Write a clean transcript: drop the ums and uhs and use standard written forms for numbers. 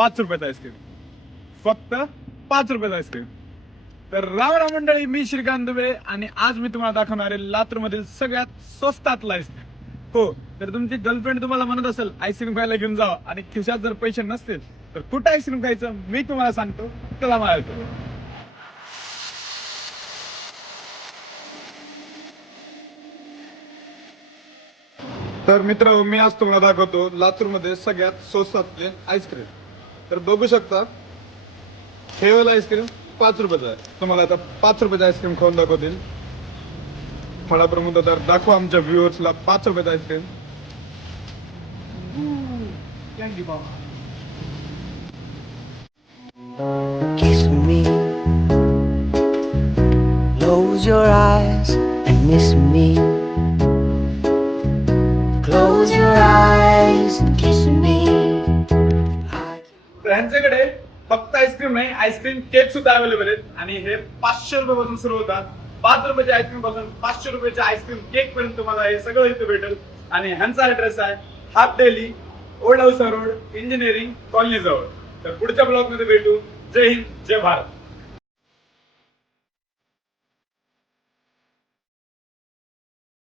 ₹5 ice cream, फक्त ₹5 ice cream. तर राम मंडळी, मी श्रीकांत दुबे आणि आज मी तुम्हाला दाखवणार आहे लातूर मधील सगळ्यात स्वस्तातला आईस्क्रीम. हो, तर तुमची गर्लफ्रेंड तुम्हाला म्हणत असेल आईस्क्रीम खायला घेऊन जावा आणि खिशात जर पैसे नसतील तर कुठं आईस्क्रीम खायचं मी तुम्हाला सांगतो. चला माझ्या. तर मित्र, मी आज तुम्हाला दाखवतो लातूर मध्ये सगळ्यात स्वस्तातले आईस्क्रीम. तर बघू शकता, हे वाला आईस्क्रीम ₹5 आहे. तुम्हाला आता ₹5 आईस्क्रीम खाऊन दाखवतील. मला प्रमोद तर दाखवा आमच्या व्ह्युअर्सला ₹5 आईस्क्रीम. कँडी बाबा. Kiss me, close your eyes and miss me. Close your eyes and kiss me. तर ह्यांच्याकडे फक्त आईस्क्रीम नाही, आईस्क्रीम केक सुद्धा अवेलेबल आहेत आणि हे ₹500 पासून सुरू होतात. ₹5 आईस्क्रीम पासून ₹500 आईस्क्रीम केक पर्यंत तुम्हाला हे सगळं इथे भेटेल. आणि ह्यांचा ऍड्रेस आहे half daily, old house road, engineering colony जवळ. तर पुढच्या ब्लॉग मध्ये भेटू. जय हिंद, जय भारत.